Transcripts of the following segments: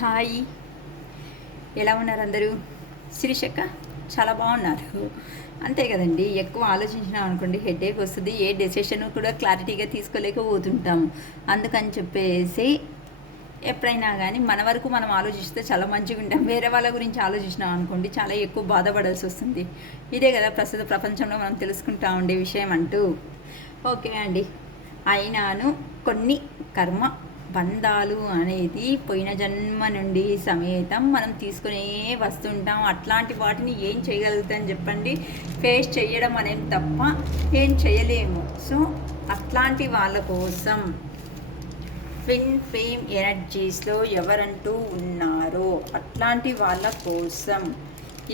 Hi, ఎలా ఉన్నారు అందరూ? శిరీషక్క చాలా బాగున్నారు. అంతే కదండి, ఎక్కువ ఆలోచించినాం అనుకోండి హెడేక్ వస్తుంది, ఏ డెసిషన్ కూడా క్లారిటీగా తీసుకోలేకపోతుంటాము. అందుకని చెప్పేసి ఎప్పుడైనా కానీ మన వరకు మనం ఆలోచిస్తే చాలా మంచిగా ఉంటాం. వేరే వాళ్ళ గురించి ఆలోచించినాం అనుకోండి చాలా ఎక్కువ బాధపడాల్సి వస్తుంది. ఇదే కదా ప్రస్తుత ప్రపంచంలో మనం తెలుసుకుంటా ఉండే విషయం అంటూ. ఓకే అండి, అయినాను కొన్ని కర్మ బంధాలు అనేది పోయిన జన్మ నుండి సమేతం మనం తీసుకునే వస్తుంటాం. అట్లాంటి వాటిని ఏం చేయగలుగుతాం చెప్పండి? ఫేస్ చేయడం అనేది తప్ప ఏం చేయలేము. సో అట్లాంటి వాళ్ళ కోసం ట్విన్ ఫ్లేమ్ ఎనర్జీస్లో ఎవరంటూ ఉన్నారో అట్లాంటి వాళ్ళ కోసం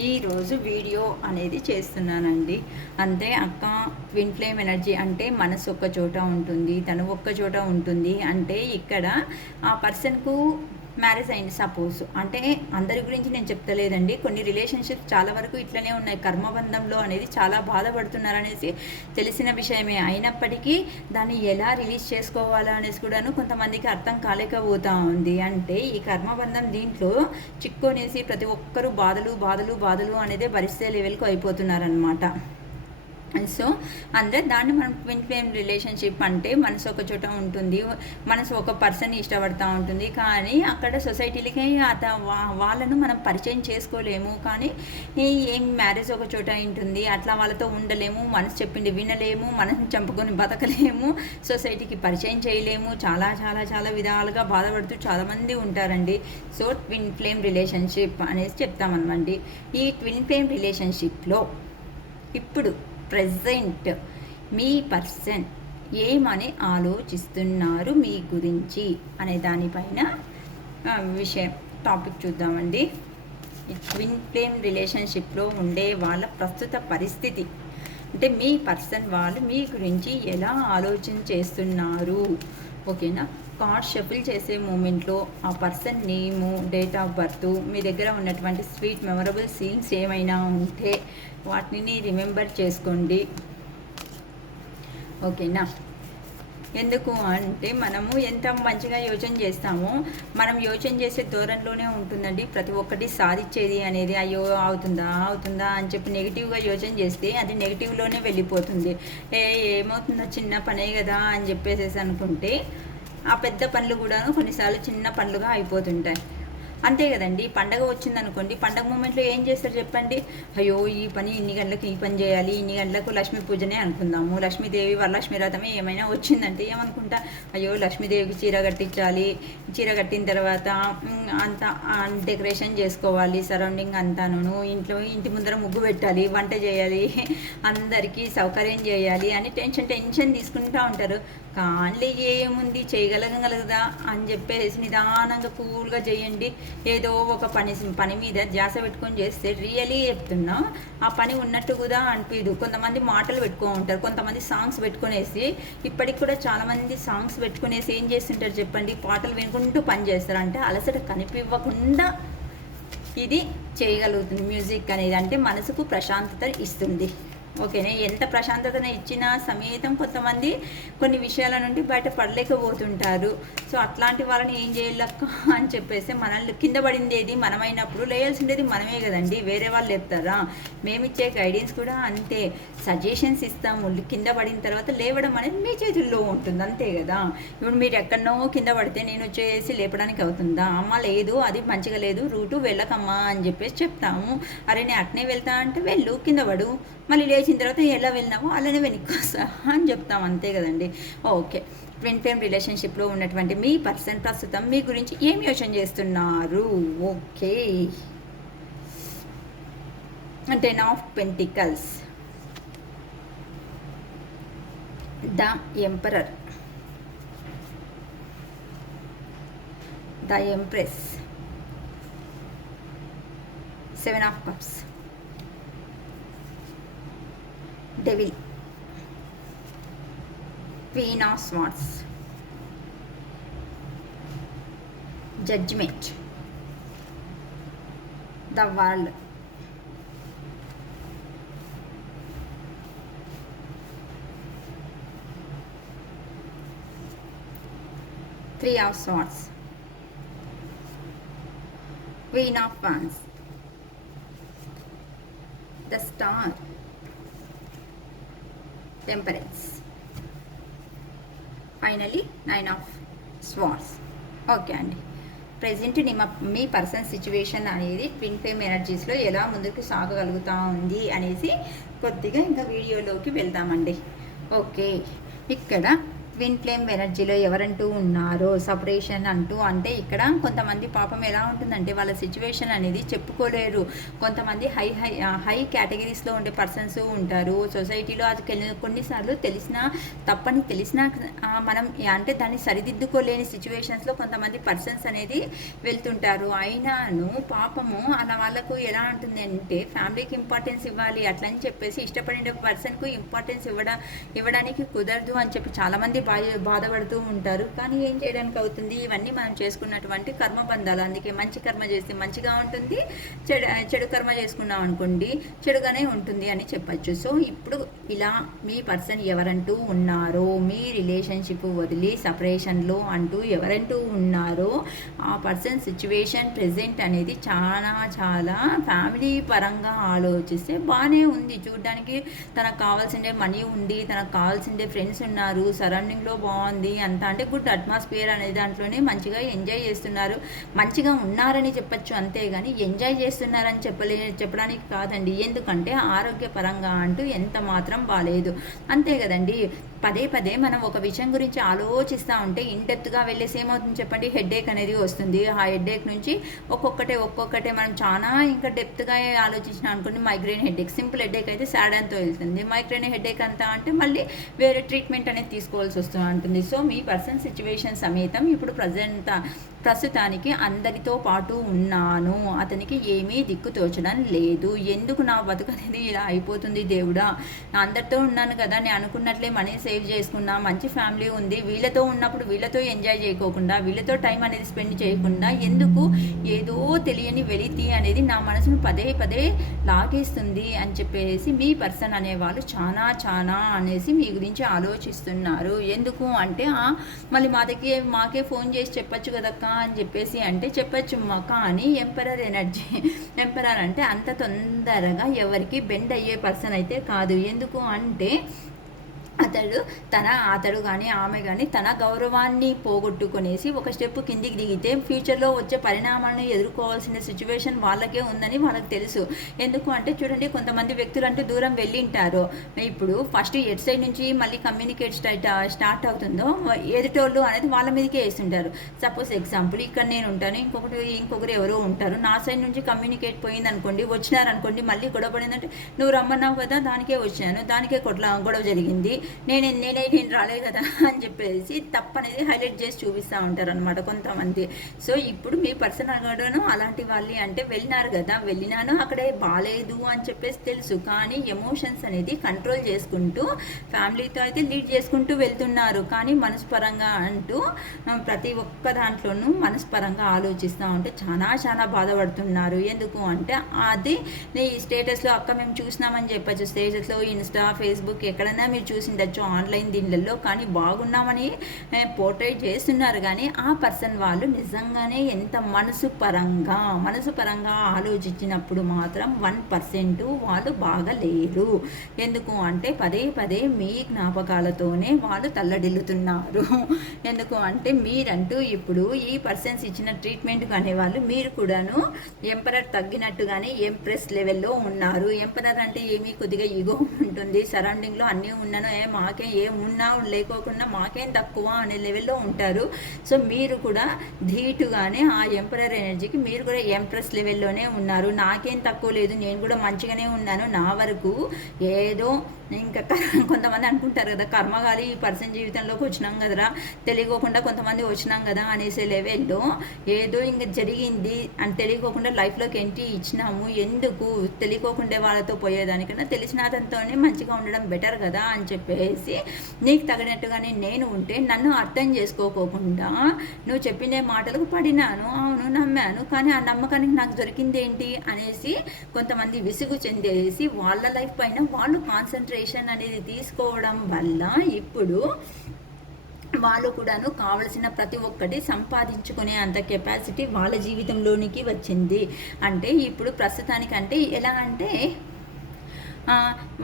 ఈరోజు వీడియో అనేది చేస్తున్నానండి. అంతే అక్క, ట్విన్ ఫ్లేమ్ ఎనర్జీ అంటే మనసు ఒక్క చోట ఉంటుంది, తను ఒక్క చోట ఉంటుంది. అంటే ఇక్కడ ఆ పర్సన్కు మ్యారేజ్ అయింది సపోజ్, అంటే అందరి గురించి నేను చెప్తలేదండి. కొన్ని రిలేషన్షిప్స్ చాలా వరకు ఇట్లనే ఉన్నాయి. కర్మబంధంలో అనేది చాలా బాధపడుతున్నారు అనేసి తెలిసిన విషయమే అయినప్పటికీ దాన్ని ఎలా రిలీజ్ చేసుకోవాలా అనేసి కూడాను కొంతమందికి అర్థం కాలేకపోతా ఉంది. అంటే ఈ కర్మబంధం దీంట్లో చిక్కునేసి ప్రతి ఒక్కరూ బాధలు బాధలు బాధలు అనేది భరిస్తే లెవెల్కు అయిపోతున్నారనమాట. సో అంటే దాన్ని మనం ట్విన్ ఫ్లేమ్ రిలేషన్షిప్ అంటే మనసు ఒక చోట ఉంటుంది, మనసు ఒక పర్సన్ ఇష్టపడుతూ ఉంటుంది. కానీ అక్కడ సొసైటీలకి వాళ్ళను మనం పరిచయం చేసుకోలేము. కానీ ఏం మ్యారేజ్ ఒక చోట ఉంటుంది, అట్లా వాళ్ళతో ఉండలేము, మనసు చెప్పింది వినలేము, మనసుని చంపుకొని బతకలేము, సొసైటీకి పరిచయం చేయలేము. చాలా చాలా చాలా విధాలుగా బాధపడుతూ చాలామంది ఉంటారండి. సో ట్విన్ ఫ్లేమ్ రిలేషన్షిప్ అనేసి చెప్తామన్నమాట. ఈ ట్విన్ ఫ్లేమ్ రిలేషన్షిప్లో ఇప్పుడు ప్రజెంట్ మీ పర్సన్ ఏమని ఆలోచిస్తున్నారు మీ గురించి అనే దానిపైన విషయం టాపిక్ చూద్దామండి. ఈ ట్విన్ ఫ్లేమ్ రిలేషన్షిప్లో ఉండే వాళ్ళ ప్రస్తుత పరిస్థితి, అంటే మీ పర్సన్ వాళ్ళు మీ గురించి ఎలా ఆలోచన చేస్తున్నారు. ఓకేనా? కార్డ్ షఫిల్ చేసే మూమెంట్లో ఆ person name, date of birth, మీ దగ్గర ఉన్నటువంటి స్వీట్ మెమరబుల్ సీన్స్ ఏమైనా ఉంటే వాటిని రిమెంబర్ చేసుకోండి. ఓకేనా? ఎందుకు అంటే మనము ఎంత మంచిగా యోచన చేస్తామో మనం యోచన చేసే ధోరణిలోనే ఉంటుందండి ప్రతి ఒక్కటి సాధించేది అనేది. అయ్యో అవుతుందా అవుతుందా అని చెప్పి నెగిటివ్గా యోచన చేస్తే అది నెగిటివ్లోనే వెళ్ళిపోతుంది. ఏమవుతుందా, చిన్న పనే కదా అని చెప్పేసి అనుకుంటే ఆ పెద్ద పనులు కూడాను కొన్నిసార్లు చిన్న పనులుగా అయిపోతుంటాయి. అంతే కదండి. పండగ వచ్చిందనుకోండి, పండగ మూమెంట్లో ఏం చేస్తారు చెప్పండి? అయ్యో ఈ పని ఇన్ని గంటలకు ఈ పని చేయాలి, ఇన్ని గంటలకు లక్ష్మీ పూజనే అనుకుందాము, లక్ష్మీదేవి వరలక్ష్మీ రథమే ఏమైనా వచ్చిందంటే ఏమనుకుంటా, అయ్యో లక్ష్మీదేవికి చీర కట్టించాలి, చీర కట్టిన తర్వాత అంతా డెకరేషన్ చేసుకోవాలి, సరౌండింగ్ అంతాను, ఇంటి ముందర ముగ్గు పెట్టాలి, వంట చేయాలి, అందరికీ సౌకర్యం చేయాలి అని టెన్షన్ తీసుకుంటూ ఉంటారు. కానీ ఏముంది, చేయగలగలదా అని చెప్పేసి నిదానంగా కూల్గా చేయండి. ఏదో ఒక పని మీద ధ్యాస పెట్టుకొని చేస్తే రియలీ చెప్తున్నా ఆ పని ఉన్నట్టు కూడా అనిపించదు. కొంతమంది మాటలు పెట్టుకో ఉంటారు, కొంతమంది సాంగ్స్ పెట్టుకునేసి, ఇప్పటికి కూడా చాలామంది సాంగ్స్ పెట్టుకునేసి ఏం చేస్తుంటారు చెప్పండి? పాటలు వినుకుంటూ పని చేస్తారు. అంటే అలసట కనిపివ్వకుండా ఇది చేయగలుగుతుంది మ్యూజిక్ అనేది. అంటే మనసుకు ప్రశాంతత ఇస్తుంది. ఓకేనా? ఎంత ప్రశాంతతను ఇచ్చినా సమేతం కొంతమంది కొన్ని విషయాల నుండి బయట పడలేకపోతుంటారు. సో అట్లాంటి వాళ్ళని ఏం చేయాలక్క అని చెప్పేసి, మనల్ని కింద పడింది ఏది మనమైనప్పుడు లేయాల్సిండేది మనమే కదండి, వేరే వాళ్ళు చెప్తారా? మేమిచ్చే గైడెన్స్ కూడా అంతే, సజెషన్స్ ఇస్తాము. కింద పడిన తర్వాత లేవడం అనేది మీ చేతుల్లో ఉంటుంది, అంతే కదా. ఇప్పుడు మీరు ఎక్కడనో కింద పడితే నేను వచ్చేసి లేపడానికి అవుతుందా? అమ్మ లేదు, అది మంచిగా లేదు, రూటు వెళ్ళకమ్మా అని చెప్పేసి చెప్తాము. అరే నేను అట్నే వెళ్తా అంటే వెళ్ళు, కింద పడు, మళ్ళీ లేచిన తర్వాత ఎలా వెళ్ళినామో అలానే వెనక్కి వస్తా అని చెప్తాం, అంతే కదండి. ఓకే, ట్విన్ ఫ్లేమ్ రిలేషన్షిప్లో ఉన్నటువంటి మీ పర్సన్ ప్రస్తుతం మీ గురించి ఏం యోచన చేస్తున్నారు? Okay, 10 of pentacles, the emperor, the empress, 7 of cups, Devil, Queen of Swords, Judgment, the World, 3 of Swords, Queen of Wands, the Star, Temperance, finally 9 of Swords. Okay అండి, present మీ person situation అనేది twin flame ఎనర్జీస్లో ఎలా ముందుకు సాగగలుగుతూ ఉంది అనేసి కొద్దిగా ఇంకా వీడియోలోకి వెళ్దామండి. ఓకే, ఇక్కడ ట్విన్ ఫ్లేమ్ ఎనర్జీలో ఎవరంటూ ఉన్నారో సపరేషన్ అంటూ అంటే ఇక్కడ కొంతమంది పాపం ఎలా ఉంటుందంటే వాళ్ళ సిచ్యువేషన్ అనేది చెప్పుకోలేరు. కొంతమంది హై కేటగిరీస్లో ఉండే పర్సన్స్ ఉంటారు సొసైటీలో. అది కొన్నిసార్లు తప్పని తెలిసినా మనం అంటే దాన్ని సరిదిద్దుకోలేని సిచ్యువేషన్స్లో కొంతమంది పర్సన్స్ అనేది వెళ్తుంటారు. అయినాను పాపము అలా వాళ్ళకు ఎలా ఉంటుంది అంటే ఫ్యామిలీకి ఇంపార్టెన్స్ ఇవ్వాలి అట్లని చెప్పేసి ఇష్టపడిన పర్సన్కు ఇంపార్టెన్స్ ఇవ్వడానికి కుదరదు అని చెప్పి చాలామంది బాధపడుతూ ఉంటారు. కానీ ఏం చేయడానికి అవుతుంది, ఇవన్నీ మనం చేసుకున్నటువంటి కర్మబంధాలు. అందుకే మంచి కర్మ చేస్తే మంచిగా ఉంటుంది, చెడు కర్మ చేసుకున్నాం అనుకోండి చెడుగానే ఉంటుంది అని చెప్పచ్చు. సో ఇప్పుడు ఇలా మీ పర్సన్ ఎవరంటూ ఉన్నారో, మీ రిలేషన్షిప్ వదిలి సపరేషన్లో అంటూ ఎవరంటూ ఉన్నారో ఆ పర్సన్ సిచ్యువేషన్ ప్రెజెంట్ అనేది చాలా చాలా ఫ్యామిలీ పరంగా ఆలోచిస్తే బాగానే ఉంది. చూడడానికి తనకు కావాల్సిందే మనీ ఉంది, తనకు కావాల్సిందే ఫ్రెండ్స్ ఉన్నారు, సరౌండింగ్లో బాగుంది అంతా, అంటే గుడ్ అట్మాస్ఫియర్ అనే దాంట్లోనే మంచిగా ఎంజాయ్ చేస్తున్నారు, మంచిగా ఉన్నారని చెప్పచ్చు. అంతేగాని ఎంజాయ్ చేస్తున్నారని చెప్పడానికి కాదండి. ఎందుకంటే ఆరోగ్యపరంగా అంటూ ఎంత మాత్రం బాగాలేదు, అంతే కదండి. పదే పదే మనం ఒక విషయం గురించి ఆలోచిస్తూ ఉంటే ఇన్డెప్త్గా వెళ్ళేసి ఏమవుతుంది చెప్పండి, హెడేక్ అనేది వస్తుంది. ఆ హెడేక్ నుంచి ఒక్కొక్కటే మనం చాలా ఇంకా డెప్త్గా ఆలోచించిన అనుకోండి మైగ్రేన్ హెడేక్. సింపుల్ హెడేక్ అయితే సాడన్తో వెళ్తుంది, మైగ్రేన్ హెడేక్ అంతా అంటే మళ్ళీ వేరే ట్రీట్మెంట్ అనేది తీసుకోవాల్సి వస్తూ ఉంటుంది. సో మీ పర్సన్ సిచ్యువేషన్ సమేతం ఇప్పుడు ప్రస్తుతానికి అందరితో పాటు ఉన్నాను, అతనికి ఏమీ దిక్కు తోచడం లేదు. ఎందుకు నా బతుకు అనేది ఇలా అయిపోతుంది దేవుడా, నా అందరితో ఉన్నాను కదా, నేను అనుకున్నట్లే మనీ సేవ్ చేసుకున్నా, మంచి ఫ్యామిలీ ఉంది, వీళ్ళతో ఉన్నప్పుడు వీళ్ళతో ఎంజాయ్ చేయకోకుండా వీళ్ళతో టైం అనేది స్పెండ్ చేయకుండా ఎందుకు ఏదో తెలియని వెలితి అనేది నా మనసును పదే పదే లాగేస్తుంది అని చెప్పేసి మీ పర్సన్ అనేవాళ్ళు చాలా అనేసి మీ గురించి ఆలోచిస్తున్నారు. ఎందుకు అంటే మళ్ళీ మాకే ఫోన్ చేసి చెప్పచ్చు కదక్క అని చెప్పేసి అంటే చెప్పచ్చు కానీ ఎంపరర్ ఎనర్జీ, ఎంపరర్ అంటే అంత తొందరగా ఎవరికి బెండ్ అయ్యే పర్సన్ అయితే కాదు. ఎందుకు అంటే అతడు కానీ ఆమె కానీ తన గౌరవాన్ని పోగొట్టుకునేసి ఒక స్టెప్ కిందికి దిగితే ఫ్యూచర్లో వచ్చే పరిణామాలను ఎదుర్కోవాల్సిన సిచ్యువేషన్ వాళ్ళకే ఉందని వాళ్ళకి తెలుసు. ఎందుకు అంటే చూడండి, కొంతమంది వ్యక్తులు అంటే దూరం వెళ్ళింటారు. ఇప్పుడు ఫస్ట్ ఎట్ సైడ్ నుంచి మళ్ళీ కమ్యూనికేట్ స్టార్ట్ అవుతుందో ఎదుటోళ్ళు అనేది వాళ్ళ మీదకే వేస్తుంటారు. సపోజ్ ఎగ్జాంపుల్ ఇక్కడ నేను ఉంటాను, ఇంకొకరు ఎవరో ఉంటారు, నా సైడ్ నుంచి కమ్యూనికేట్ పోయింది అనుకోండి, వచ్చినారనుకోండి, మళ్ళీ గొడవ పడిందంటే నువ్వు రమ్మన్నావు కదా దానికే వచ్చాను, దానికే గొడవ జరిగింది, నేను రాలేదు కదా అని చెప్పేసి తప్పనేది హైలైట్ చేసి చూపిస్తూ ఉంటారు అనమాట కొంతమంది. సో ఇప్పుడు మీ పర్సనల్ గాను అలాంటి వాళ్ళు అంటే వెళ్ళినాను అక్కడే బాగాలేదు అని చెప్పేసి తెలుసు, కానీ ఎమోషన్స్ అనేది కంట్రోల్ చేసుకుంటూ ఫ్యామిలీతో అయితే లీడ్ చేసుకుంటూ వెళ్తున్నారు. కానీ మనస్పరంగా అంటూ ప్రతి ఒక్క దాంట్లోనూ మనస్పరంగా ఆలోచిస్తూ ఉంటే చాలా బాధపడుతున్నారు. ఎందుకు అంటే అది ఈ స్టేటస్లో అక్క మేము చూసినామని చెప్పచ్చు, స్టేటస్లో ఇన్స్టా ఫేస్బుక్ ఎక్కడైనా మీరు చూసిండొచ్చు ఆన్లైన్ దీనిలలో, కానీ బాగున్నామని పోర్ట్రేట్ చేస్తున్నారు. కానీ ఆ పర్సన్ వాళ్ళు నిజంగానే ఎంత మనసు పరంగా ఆలోచించినప్పుడు మాత్రం 1% వాళ్ళు బాగా లేరు. ఎందుకు అంటే పదే మీ జ్ఞాపకాలతోనే వాళ్ళు తల్లడిల్లుతున్నారు. ఎందుకు అంటే మీరంటూ ఇప్పుడు ఈ పర్సన్స్ ఇచ్చిన ట్రీట్మెంట్ కానీ వాళ్ళు మీరు కూడాను ఎంపరర్ తగ్గినట్టుగానే ఎంప్రెస్ లెవెల్లో ఉన్నారు. ఎంపరర్ అంటే ఏమీ కొద్దిగా ఈగో ఉంటుంది, సరౌండింగ్లో అన్నీ ఉన్నాను, మాకేం ఏమున్నా లేకోకుండా మాకేం తక్కువ అనే లెవెల్లో ఉంటారు. సో మీరు కూడా ధీటుగానే ఆ ఎంపరర్ ఎనర్జీకి మీరు కూడా ఎంప్రెస్ లెవెల్లోనే ఉన్నారు. నాకేం తక్కువ లేదు, నేను కూడా మంచిగానే ఉన్నాను, నా వరకు ఏదో ఇంకా కొంతమంది అనుకుంటారు కదా కర్మగాలి ఈ పర్సన్ జీవితంలోకి వచ్చినాం కదరా, తెలియకోకుండా కొంతమంది వచ్చినాం కదా అనేసే లెవెల్లో ఏదో ఇంకా జరిగింది అని తెలియకోకుండా లైఫ్లోకి ఎంట్రీ ఇచ్చినాము, ఎందుకు తెలియకోకుండా వాళ్ళతో పోయేదానికన్నా తెలిసిన అతనితోనే మంచిగా ఉండడం బెటర్ కదా అని చెప్పేసి నీకు తగినట్టుగానే నేను ఉంటే నన్ను అర్థం చేసుకోకుండా నువ్వు చెప్పిన మాటలకు పడినాను, అవును నమ్మాను, కానీ ఆ నమ్మకానికి నాకు దొరికింది ఏంటి అనేసి కొంతమంది విసుగు చెందేసి వాళ్ళ లైఫ్ పైన వాళ్ళు కాన్సన్ట్రేషన్ అనేది తీసుకోవడం వల్ల ఇప్పుడు వాళ్ళు కూడాను కావలసిన ప్రతి ఒక్కటి సంపాదించుకునే అంత కెపాసిటీ వాళ్ళ జీవితంలోనికి వచ్చింది. అంటే ఇప్పుడు ప్రస్తుతానికంటే ఎలా అంటే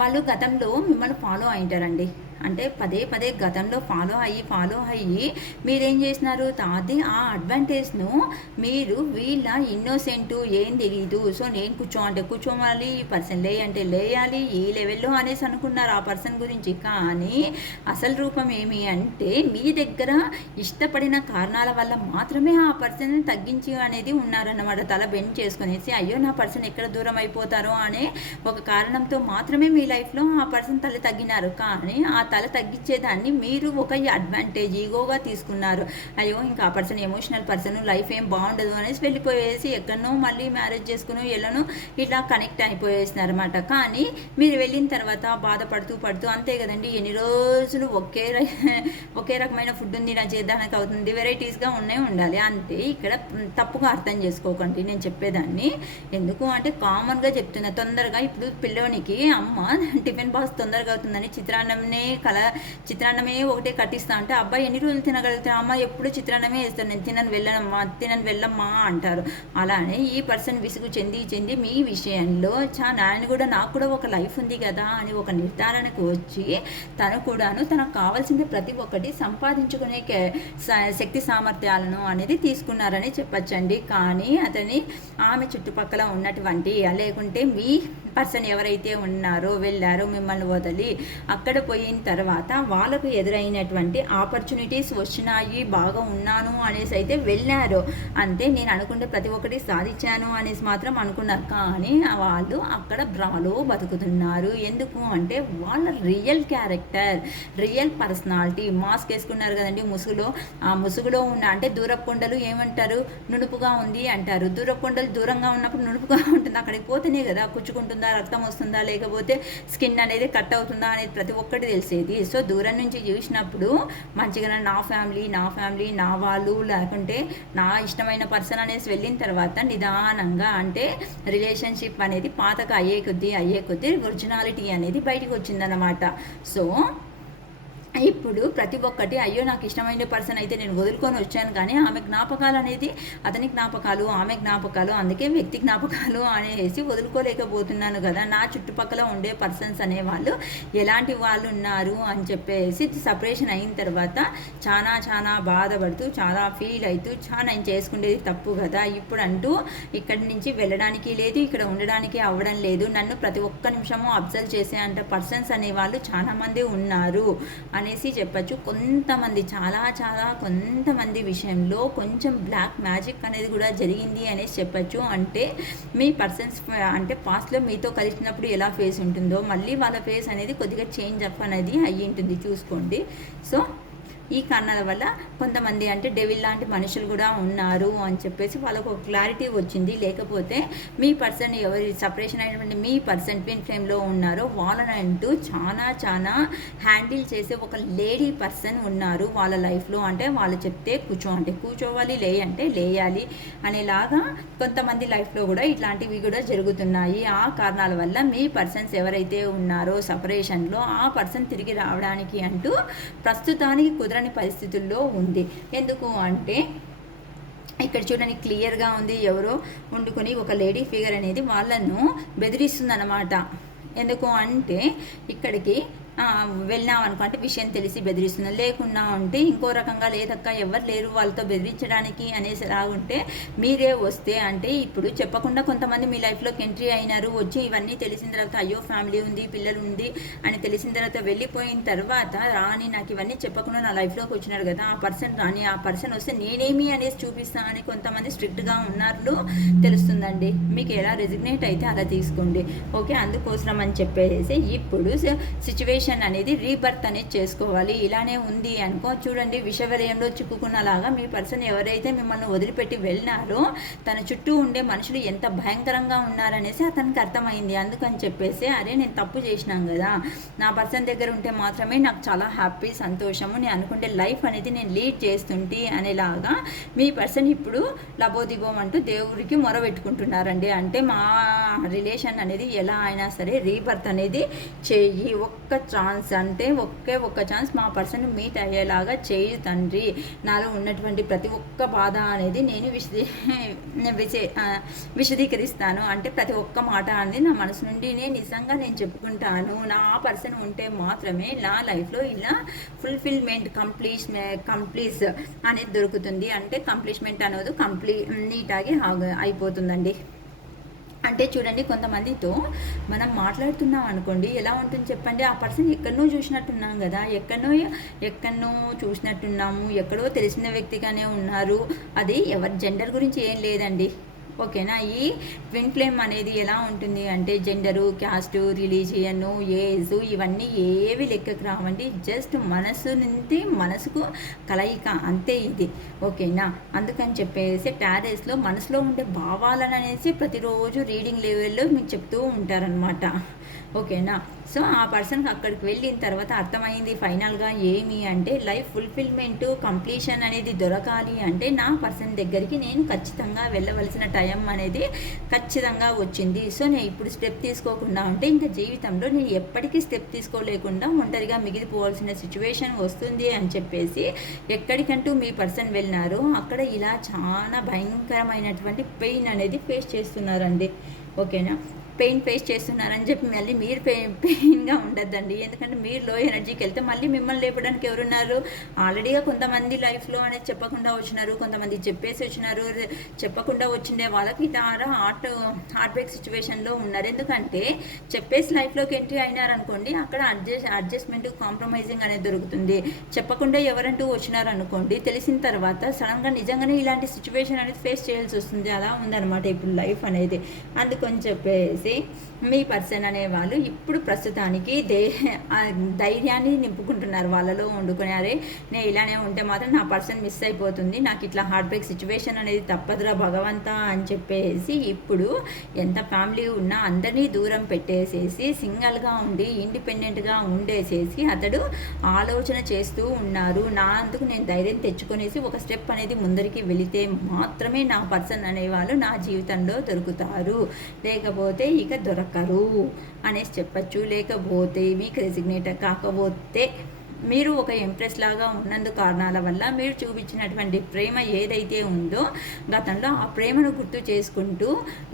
వాళ్ళు గతంలో మిమ్మల్ని ఫాలో అయింటారండి. అంటే పదే పదే గతంలో ఫాలో అయ్యి మీరేం చేసినారు, అది ఆ అడ్వాంటేజ్ను మీరు వీళ్ళ ఇన్నోసెంటు ఏం తెలీదు, సో నేను కూర్చోవాలి, ఈ పర్సన్ లే అంటే లేయాలి, ఈ లెవెల్లో అనేసి అనుకున్నారు ఆ పర్సన్ గురించి. కానీ అసలు రూపం ఏమి అంటే మీ దగ్గర ఇష్టపడిన కారణాల వల్ల మాత్రమే ఆ పర్సన్ తగ్గించి అనేది ఉన్నారన్నమాట. తల బెండ్ చేసుకునేసి అయ్యో నా పర్సన్ ఎక్కడ దూరం అయిపోతారో అనే ఒక కారణంతో మాత్రమే మీ లైఫ్లో ఆ పర్సన్ తల తగ్గినారు. కానీ ఆ తల తగ్గించేదాన్ని మీరు ఒక అడ్వాంటేజ్ ఈగోగా తీసుకున్నారు. అయ్యో ఇంకా ఆ పర్సన్ ఎమోషనల్ పర్సన్, లైఫ్ ఏం బాగుండదు అనేసి వెళ్ళిపోయేసి ఎక్కడనో మళ్ళీ మ్యారేజ్ చేసుకుని ఎలానో ఇట్లా కనెక్ట్ అయిపోయేసినారు అనమాట. కానీ మీరు వెళ్ళిన తర్వాత పడుతూ అంతే కదండి, ఎన్ని రోజులు ఒకే రకమైన ఫుడ్ ఉంది నా చేద్దానికి అవుతుంది, వెరైటీస్గా ఉండాలి అంతే. ఇక్కడ తప్పుగా అర్థం చేసుకోకండి నేను చెప్పేదాన్ని. ఎందుకు అంటే కామన్గా చెప్తున్నా. తొందరగా ఇప్పుడు పిల్లోనికి అమ్మ టిఫిన్ బాక్స్ తొందరగా అవుతుందని చిత్రాన్నమే ఒకటే కట్టిస్తా అంటే అబ్బాయి ఎన్ని రోజులు తినగలుగుతారు, అమ్మ ఎప్పుడు చిత్రాన్నమే వేస్తాను, నేను తినను వెళ్ళమ్మా అంటారు. అలానే ఈ పర్సన్ విసుగు చెంది మీ విషయంలో నాకు కూడా ఒక లైఫ్ ఉంది కదా అని ఒక నిర్ధారణకు వచ్చి తను కూడాను తనకు కావాల్సింది ప్రతి ఒక్కటి సంపాదించుకునే శక్తి సామర్థ్యాలను అనేది తీసుకున్నారని చెప్పచ్చండి. కానీ ఆమె చుట్టుపక్కల ఉన్నటువంటి లేకుంటే మీ పర్సన్ ఎవరైతే ఉన్నారో వెళ్ళారో మిమ్మల్ని వదిలి అక్కడ పోయిన తర్వాత వాళ్ళకు ఎదురైనటువంటి ఆపర్చునిటీస్ వచ్చినాయి, బాగా ఉన్నాను అనేసి అయితే వెళ్ళారు అంతే. నేను అనుకుంటే ప్రతి ఒక్కటి సాధించాను అనేసి మాత్రం అనుకున్నారు. కానీ వాళ్ళు అక్కడ భ్రమలో బతుకుతున్నారు. ఎందుకు అంటే వాళ్ళ real character, real personality mask వేసుకున్నారు కదండి ఆ ముసుగులో ఉన్న అంటే దూరపు కొండలు ఏమంటారు, నునుపుగా ఉంది అంటారు. దూరపు కొండలు దూరంగా ఉన్నప్పుడు నునుపుగా ఉంటుంది, అక్కడికి పోతేనే కదా కుచ్చుకుంటుందా, రక్తం వస్తుందా, లేకపోతే స్కిన్ అనేది కట్ అవుతుందా అనేది ప్రతి ఒక్కటి తెలిసేది. సో దూరం నుంచి చూసినప్పుడు మంచిగా నా ఫ్యామిలీ నా వాళ్ళు లేకుంటే నా ఇష్టమైన పర్సన్ అనేసి వెళ్ళిన తర్వాత నిదానంగా అంటే రిలేషన్షిప్ అనేది పాతగా అయ్యే కొద్దీ ఒరిజినాలిటీ అనేది బయటకు వచ్చిందన్నమాట. సో ఇప్పుడు ప్రతి ఒక్కటి అయ్యో నాకు ఇష్టమైన పర్సన్ అయితే నేను వదులుకొని వచ్చాను, కానీ ఆమె జ్ఞాపకాలు అనేది అతని జ్ఞాపకాలు, ఆమె జ్ఞాపకాలు, అందుకే వ్యక్తి జ్ఞాపకాలు అనేసి వదులుకోలేకపోతున్నాను కదా. నా చుట్టుపక్కల ఉండే పర్సన్స్ అనేవాళ్ళు ఎలాంటి వాళ్ళు ఉన్నారు అని చెప్పేసి సపరేషన్ అయిన తర్వాత చాలా బాధపడుతూ చాలా ఫీల్ అవుతూ నేను చేసుకునేది తప్పు కదా, ఇప్పుడు అంటూ ఇక్కడి నుంచి వెళ్ళడానికి లేదు, ఇక్కడ ఉండడానికి అవ్వడం లేదు, నన్ను ప్రతి ఒక్క నిమిషము అబ్జర్వ్ చేసే అంటే పర్సన్స్ అనేవాళ్ళు చాలామంది ఉన్నారు అనేసి చెప్పచ్చు. కొంతమంది విషయంలో కొంచెం బ్లాక్ మ్యాజిక్ అనేది కూడా జరిగింది అనేసి చెప్పచ్చు. అంటే మీ పర్సన్స్ అంటే పాస్ట్లో మీతో కలిసినప్పుడు ఎలా ఫేస్ ఉంటుందో మళ్ళీ వాళ్ళ ఫేస్ అనేది కొద్దిగా చేంజ్ అప్ అనేది అయ్యి ఉంటుంది, చూసుకోండి. సో ఈ కారణాల వల్ల కొంతమంది అంటే డెవిల్ లాంటి మనుషులు కూడా ఉన్నారు అని చెప్పేసి వాళ్ళకు ఒక క్లారిటీ వచ్చింది. లేకపోతే మీ పర్సన్ ఎవరి సపరేషన్ అయినటువంటి మీ పర్సన్ ట్విన్ ఫ్లేమ్లో ఉన్నారో వాళ్ళనంటూ చాలా హ్యాండిల్ చేసే ఒక లేడీ పర్సన్ ఉన్నారు వాళ్ళ లైఫ్లో. అంటే వాళ్ళు చెప్తే కూర్చోవాలి, లేయాలి అనేలాగా కొంతమంది లైఫ్లో కూడా ఇట్లాంటివి కూడా జరుగుతున్నాయి. ఆ కారణాల వల్ల మీ పర్సన్స్ ఎవరైతే ఉన్నారో సపరేషన్లో ఆ పర్సన్ తిరిగి రావడానికి అంటూ ప్రస్తుతానికి కుదరని పరిస్థితుల్లో ఉంది. ఎందుకు అంటే ఇక్కడ చూడండి క్లియర్గా ఉంది, ఎవరో వండుకొని ఒక లేడీ ఫిగర్ అనేది వాళ్ళను బెదిరిస్తుందన్నమాట. ఎందుకు అంటే ఇక్కడికి వెళ్ళినాం అనుకో అంటే విషయం తెలిసి బెదిరిస్తున్నాం, లేకున్నా ఉంటే ఇంకో రకంగా లేదక్క ఎవరు లేరు వాళ్ళతో బెదిరించడానికి అనేసి రాగుంటే మీరే వస్తే అంటే ఇప్పుడు చెప్పకుండా కొంతమంది మీ లైఫ్లోకి ఎంట్రీ అయినారు, వచ్చి ఇవన్నీ తెలిసిన తర్వాత అయ్యో ఫ్యామిలీ ఉంది పిల్లలు ఉంది అని తెలిసిన తర్వాత వెళ్ళిపోయిన తర్వాత రాని నాకు ఇవన్నీ చెప్పకుండా నా లైఫ్లోకి వచ్చినారు కదా ఆ పర్సన్ రాని, ఆ పర్సన్ వస్తే నేనేమి అనేసి చూపిస్తా అని కొంతమంది స్ట్రిక్ట్గా ఉన్నారు తెలుస్తుందండి. మీకు ఎలా రెసిగ్నేట్ అయితే అలా తీసుకోండి, ఓకే. అందుకోసం అని చెప్పేసి ఇప్పుడు సిచ్యువేషన్ అనేది రీబర్త్ అనేది చేసుకోవాలి. ఇలానే ఉంది అనుకో చూడండి విషవలయంలో చిక్కుకున్నలాగా మీ పర్సన్ ఎవరైతే మిమ్మల్ని వదిలిపెట్టి వెళ్ళినారో తన చుట్టూ ఉండే మనుషులు ఎంత భయంకరంగా ఉన్నారనేసి అతనికి అర్థమైంది. అందుకని చెప్పేసి అరే నేను తప్పు చేసినాం కదా, నా పర్సన్ దగ్గర ఉంటే మాత్రమే నాకు చాలా హ్యాపీ సంతోషము, నేను అనుకుంటే లైఫ్ అనేది నేను లీడ్ చేస్తుంటే అనేలాగా మీ పర్సన్ ఇప్పుడు లబోదిబోం అంటూ దేవుడికి మొరబెట్టుకుంటున్నారండి. అంటే మా రిలేషన్ అనేది ఎలా అయినా సరే రీబర్త్ అనేది చెయ్యి, ఒక్క ఛాన్స్ అంటే ఒకే ఒక్క ఛాన్స్ మా పర్సన్ మీట్ అయ్యేలాగా చేయి తండ్రి. నాలో ఉన్నటువంటి ప్రతి ఒక్క బాధ అనేది నేను విశదీకరిస్తాను. అంటే ప్రతి ఒక్క మాట అనేది నా మనసు నుండి నిజంగా నేను చెప్పుకుంటాను. నా పర్సన్ ఉంటే మాత్రమే నా లైఫ్లో ఇలా ఫుల్ఫిల్మెంట్ కంప్లీట్స్ అనేది దొరుకుతుంది. అంటే కంప్లీట్మెంట్ అనేది నీటాగి అయిపోతుందండి. అంటే చూడండి, కొంతమందితో మనం మాట్లాడుతున్నాం అనుకోండి, ఎలా ఉంటుంది చెప్పండి, ఆ పర్సన్ ఎక్కడనో చూసినట్టున్నాం కదా, ఎక్కడనో చూసినట్టున్నాము, ఎక్కడో తెలిసిన వ్యక్తిగానే ఉన్నారు. అది ఎవరి జెండర్ గురించి ఏం లేదండి, ఓకేనా. ఈ ట్విన్ ఫ్లేమ్ అనేది ఎలా ఉంటుంది అంటే జెండరు, క్యాస్టు, రిలీజియను, ఏజ్ ఇవన్నీ ఏవి లెక్కకు రావండి. జస్ట్ మనసు నుండి మనసుకు కలయిక అంతే ఇది, ఓకేనా. అందుకని చెప్పేసి టారెస్లో మనసులో ఉండే భావాలను అనేసి ప్రతిరోజు రీడింగ్ లెవెల్లో మీకు చెప్తూ ఉంటారనమాట, ఓకేనా. సో ఆ పర్సన్కి అక్కడికి వెళ్ళిన తర్వాత అర్థమైంది ఫైనల్గా ఏమి అంటే లైఫ్ ఫుల్ఫిల్మెంట్ కంప్లీషన్ అనేది దొరకాలి అంటే నా పర్సన్ దగ్గరికి నేను ఖచ్చితంగా వెళ్ళవలసిన టైం అనేది ఖచ్చితంగా వచ్చింది. సో నేను ఇప్పుడు స్టెప్ తీసుకోకుండా ఉంటే ఇంకా జీవితంలో నేను ఎప్పటికీ స్టెప్ తీసుకోలేకుండా ఒంటరిగా మిగిలిపోవాల్సిన సిచ్యువేషన్ వస్తుంది అని చెప్పేసి ఎక్కడికంటూ మీ పర్సన్ వెళ్ళినారో అక్కడ ఇలా చాలా భయంకరమైనటువంటి పెయిన్ అనేది ఫేస్ చేస్తున్నారండి, ఓకేనా. పెయిన్ ఫేస్ చేస్తున్నారని చెప్పి మళ్ళీ మీరు పెయిన్గా ఉండద్దండి. ఎందుకంటే మీరు లో ఎనర్జీకి వెళ్తే మళ్ళీ మిమ్మల్ని లేపడానికి ఎవరున్నారు? ఆల్రెడీగా కొంతమంది లైఫ్లో అనేది చెప్పకుండా వచ్చినారు, కొంతమంది చెప్పేసి వచ్చినారు. చెప్పకుండా వచ్చిండే వాళ్ళకి హార్ట్ బ్రేక్ సిచ్యువేషన్లో ఉన్నారు. ఎందుకంటే చెప్పేసి లైఫ్లోకి ఎంట్రీ అయినారనుకోండి, అక్కడ అడ్జస్ట్మెంట్ కాంప్రమైజింగ్ అనేది దొరుకుతుంది. చెప్పకుండా ఎవరంటూ వచ్చినారు అనుకోండి, తెలిసిన తర్వాత సడన్గా నిజంగానే ఇలాంటి సిచ్యువేషన్ అనేది ఫేస్ చేయాల్సి వస్తుంది. అలా ఉందన్నమాట ఇప్పుడు లైఫ్ అనేది. అందుకని చెప్పేసి మీ పర్సన్ అనేవాళ్ళు ఇప్పుడు ప్రస్తుతానికి ధైర్యాన్ని నింపుకుంటున్నారు వాళ్ళలో వండుకున్నారే. నేను ఇలానే ఉంటే మాత్రం నా పర్సన్ మిస్ అయిపోతుంది, నాకు ఇట్లా హార్ట్ బ్రేక్ సిచ్యువేషన్ అనేది తప్పదురా భగవంతా అని చెప్పేసి ఇప్పుడు ఎంత ఫ్యామిలీ ఉన్నా అందరినీ దూరం పెట్టేసేసి సింగిల్గా ఉండి ఇండిపెండెంట్గా ఉండేసేసి అతడు ఆలోచన చేస్తూ ఉన్నారు. నా అందుకు నేను ధైర్యం తెచ్చుకొనేసి ఒక స్టెప్ అనేది ముందరికి వెళితే మాత్రమే నా పర్సన్ అనేవాళ్ళు నా జీవితంలో దొరుకుతారు, లేకపోతే ఇక దొరకరు అనేసి చెప్పచ్చు. లేకపోతే మీకు రెసిగ్నేట్ కాకపోతే మీరు ఒక ఎంప్రెస్ లాగా ఉన్నందు కారణాల వల్ల మీరు చూపించినటువంటి ప్రేమ ఏదైతే ఉందో గతంలో ఆ ప్రేమను గుర్తు చేసుకుంటూ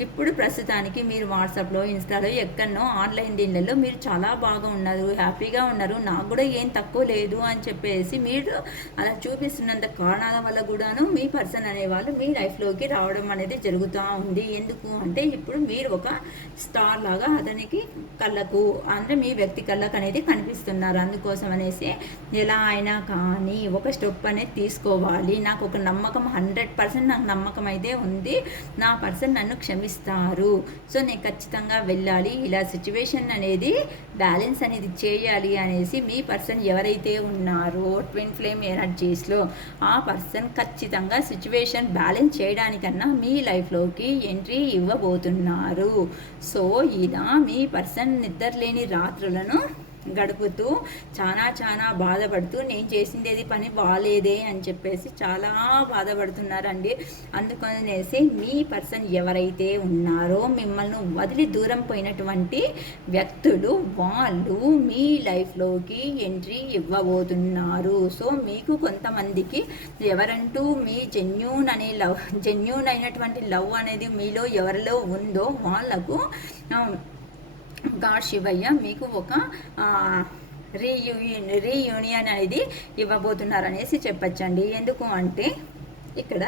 ఇప్పుడు ప్రస్తుతానికి మీరు వాట్సాప్లో, ఇన్స్టాలో, ఎక్కడనో ఆన్లైన్ దీనిలలో మీరు చాలా బాగా ఉన్నారు, హ్యాపీగా ఉన్నారు, నాకు కూడా ఏం తక్కువ లేదు అని చెప్పేసి మీరు అలా చూపిస్తున్నంత కారణాల వల్ల కూడాను మీ పర్సన్ అనేవాళ్ళు మీ లైఫ్లోకి రావడం అనేది జరుగుతూ ఉంది. ఎందుకు అంటే ఇప్పుడు మీరు ఒక స్టార్ లాగా అతనికి కళ్ళకు అంటే మీ వ్యక్తి కళ్ళకు అనేది కనిపిస్తున్నారు. అందుకోసం అనేసి ఎలా అయినా కానీ ఒక స్టెప్ అనేది తీసుకోవాలి. నాకు ఒక నమ్మకం 100% నాకు నమ్మకం అయితే ఉంది, నా పర్సన్ నన్ను క్షమిస్తారు. సో నేను ఖచ్చితంగా వెళ్ళాలి, ఇలా సిచ్యువేషన్ అనేది బ్యాలెన్స్ అనేది చేయాలి అనేసి మీ పర్సన్ ఎవరైతే ఉన్నారో ట్విన్ ఫ్లేమ్ ఎనర్జీస్లో ఆ పర్సన్ ఖచ్చితంగా సిచ్యువేషన్ బ్యాలెన్స్ చేయడానికన్నా మీ లైఫ్లోకి ఎంట్రీ ఇవ్వబోతున్నారు. సో ఇలా మీ పర్సన్ నిద్రలేని రాత్రులను గడుపుతూ చాలా బాధపడుతూ నేను చేసిందేది పని బాగాలేదే అని చెప్పేసి చాలా బాధపడుతున్నారండి. అందుకనేసి మీ పర్సన్ ఎవరైతే ఉన్నారో మిమ్మల్ని వదిలి దూరం పోయినటువంటి వ్యక్తులు వాళ్ళు మీ లైఫ్లోకి ఎంట్రీ ఇవ్వబోతున్నారు. సో మీకు కొంతమందికి ఎవరంటూ మీ జెన్యూన్ అయినటువంటి లవ్ అనేది మీలో ఎవరిలో ఉందో వాళ్ళకు గాడ్ శివయ్య మీకు ఒక రీయూనియన్ అనేది ఇవ్వబోతున్నారు అనేసి చెప్పచ్చండి. ఎందుకు అంటే ఇక్కడ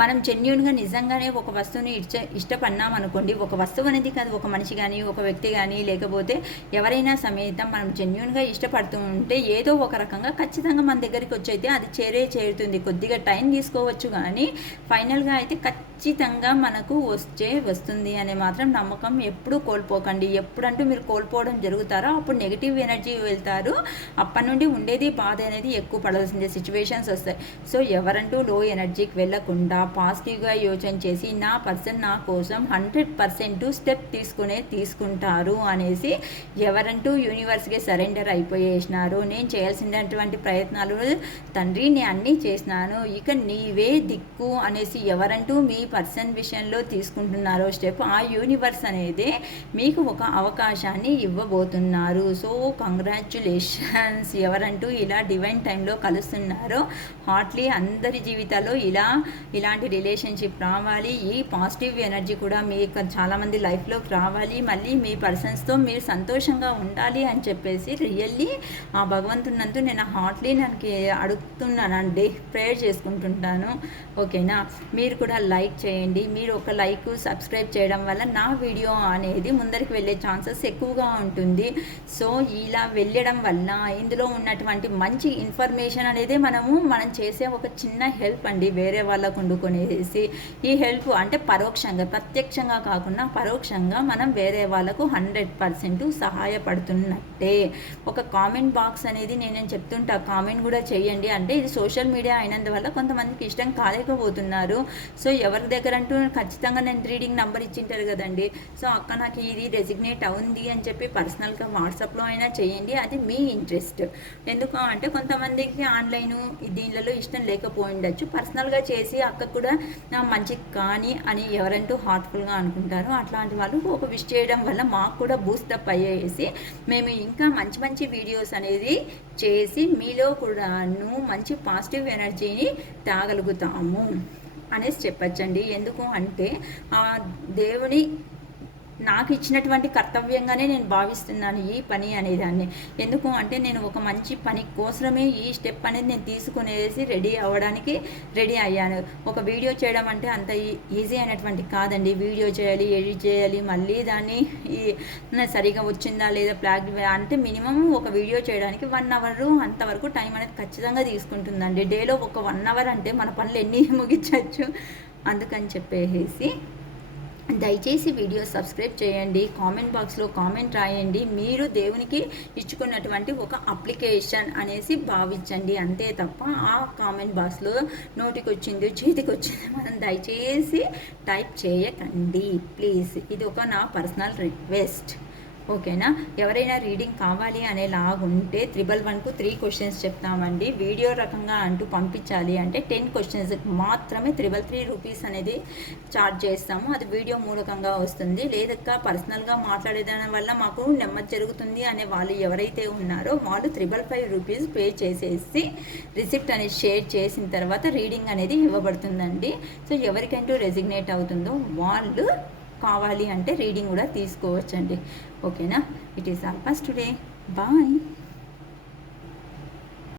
మనం జెన్యూన్గా నిజంగానే ఒక వస్తువుని ఇష్టపడినాం అనుకోండి, ఒక వస్తువు అనేది కాదు, ఒక మనిషి కానీ ఒక వ్యక్తి కానీ లేకపోతే ఎవరైనా సమేతం మనం జెన్యూన్గా ఇష్టపడుతూ ఉంటే ఏదో ఒక రకంగా ఖచ్చితంగా మన దగ్గరికి వచ్చైతే అది చేరుతుంది. కొద్దిగా టైం తీసుకోవచ్చు కానీ ఫైనల్గా అయితే ఖచ్చితంగా మనకు వస్తుంది అనే మాత్రం నమ్మకం ఎప్పుడూ కోల్పోకండి. ఎప్పుడంటూ మీరు కోల్పోవడం జరుగుతారో అప్పుడు నెగిటివ్ ఎనర్జీ వెళ్తారు, అప్పటి నుండి ఉండేది బాధ అనేది ఎక్కువ పడాల్సిందే సిచ్యువేషన్స్ వస్తాయి. సో ఎవరంటూ లో ఎనర్జీకి వెళ్ళకుండా పాజిటివ్గా యోచన చేసి నా పర్సన్ నా కోసం 100% స్టెప్ తీసుకుంటారు అనేసి ఎవరంటూ యూనివర్స్కి సరెండర్ అయిపోయేసినారు. నేను చేయాల్సినటువంటి ప్రయత్నాలు తండ్రి నేను అన్నీ చేసినాను, ఇక నీవే దిక్కు అనేసి ఎవరంటూ మీ పర్సన్ విషయంలో తీసుకుంటున్నారో స్టెప్, ఆ యూనివర్స్ అనేది మీకు ఒక అవకాశాన్ని ఇవ్వబోతున్నారు. So congratulations. ఎవరంటూ ఇలా డివైన్ టైంలో కలుస్తున్నారో హార్ట్లీ అందరి జీవితాల్లో ఇలాంటి రిలేషన్షిప్ రావాలి. ఈ పాజిటివ్ ఎనర్జీ కూడా మీకు చాలామంది లైఫ్లోకి రావాలి. మళ్ళీ మీ పర్సన్స్తో మీరు సంతోషంగా ఉండాలి అని చెప్పేసి రియల్లీ ఆ భగవంతున్నందు నేను హార్ట్లీ నాకు అడుగుతున్నానండి, ప్రేయర్ చేసుకుంటుంటాను. ఓకేనా, మీరు కూడా లైక్ చేయండి. మీరు ఒక లైక్ సబ్స్క్రైబ్ చేయడం వల్ల నా వీడియో అనేది ముందరికి వెళ్ళే ఛాన్సెస్ ఎక్కువగా ఉంటుంది. సో ఇలా వెళ్ళడం వల్ల ఇందులో ఉన్నటువంటి మంచి ఇన్ఫర్మేషన్ అనేది మనం చేసే ఒక చిన్న హెల్ప్ అండి వేరే వాళ్ళకు వండుకొనేసి. ఈ హెల్ప్ అంటే పరోక్షంగా, ప్రత్యక్షంగా కాకుండా పరోక్షంగా మనం వేరే వాళ్ళకు 100% సహాయపడుతున్నట్టే. ఒక కామెంట్ బాక్స్ అనేది నేను చెప్తుంటా, కామెంట్ కూడా చేయండి. అంటే ఇది సోషల్ మీడియా అయినందువల్ల కొంతమందికి ఇష్టం కాలేకపోతున్నారు. సో ఎవరి దగ్గర అంటూ ఖచ్చితంగా నేను రీడింగ్ నెంబర్ ఇచ్చింటారు కదండి. సో అక్క నాకు ఇది రెసిగ్నేట్ అవుంది అని చెప్పి పర్సనల్గా వాట్సాప్లో అయినా చేయండి, అది మీ ఇంట్రెస్ట్. ఎందుకు అంటే కొంతమందికి ఆన్లైన్ దీనిలో ఇష్టం లేకపోయిండొచ్చు. పర్సనల్గా చేసి అక్క కూడా మంచిది కానీ అని ఎవరంటూ హార్ట్ఫుల్గా అనుకుంటారో అట్లాంటి వాళ్ళు ఒక విష్ చేయడం వల్ల మాకు కూడా బూస్టప్ అయ్యేసి మేము ఇంకా మంచి మంచి వీడియోస్ అనేది చేసి మీలో కూడాను మంచి పాజిటివ్ ఎనర్జీని తాగలుగుతాము అనేసి చెప్పచ్చండి. ఎందుకు అంటే దేవుని నాకు ఇచ్చినటువంటి కర్తవ్యంగానే నేను భావిస్తున్నాను ఈ పని అనేదాన్ని. ఎందుకు అంటే నేను ఒక మంచి పని కోసమే ఈ స్టెప్ అనేది నేను తీసుకునేసి రెడీ అవ్వడానికి రెడీ అయ్యాను. ఒక వీడియో చేయడం అంటే అంత ఈజీ అయినటువంటి కాదండి. వీడియో చేయాలి, ఎడిట్ చేయాలి, మళ్ళీ దాన్ని సరిగా వచ్చిందా లేదా ప్లాగ్ అంటే మినిమం ఒక వీడియో చేయడానికి 1 అవర్ అంతవరకు టైం అనేది ఖచ్చితంగా తీసుకుంటుందండి. డేలో ఒక 1 అవర్ అంటే మన పనులు ఎన్ని ముగించవచ్చు. అందుకని చెప్పేసి దయచేసి వీడియో సబ్స్క్రైబ్ చేయండి, కామెంట్ బాక్స్లో కామెంట్ రాయండి. మీరు దేవునికి ఇచ్చుకున్నటువంటి ఒక అప్లికేషన్ అనేసి భావించండి, అంతే తప్ప ఆ కామెంట్ బాక్స్లో నోటికి వచ్చింది చేతికి వచ్చింది మనం దయచేసి టైప్ చేయకండి ప్లీజ్. ఇది ఒక నా పర్సనల్ రిక్వెస్ట్. ఓకేనా, ఎవరైనా రీడింగ్ కావాలి అనేలాగుంటే 111కు 3 క్వశ్చన్స్ చెప్తామండి. వీడియో రకంగా అంటూ పంపించాలి అంటే 10 క్వశ్చన్స్ మాత్రమే 333 రూపీస్ అనేది చార్జ్ చేస్తాము. అది వీడియో మూలకంగా వస్తుంది. లేదక్క పర్సనల్గా మాట్లాడేదాని వల్ల మాకు నెమ్మది జరుగుతుంది అనే వాళ్ళు ఎవరైతే ఉన్నారో వాళ్ళు 355 రూపీస్ పే చేసేసి రిసిప్ట్ అనేది షేర్ చేసిన తర్వాత రీడింగ్ అనేది ఇవ్వబడుతుందండి. సో ఎవరికంటూ రెసిగ్నేట్ అవుతుందో వాళ్ళు కావాలి అంటే రీడింగ్ కూడా తీసుకోవచ్చండి. ఓకేనా, it is all for today. Bye.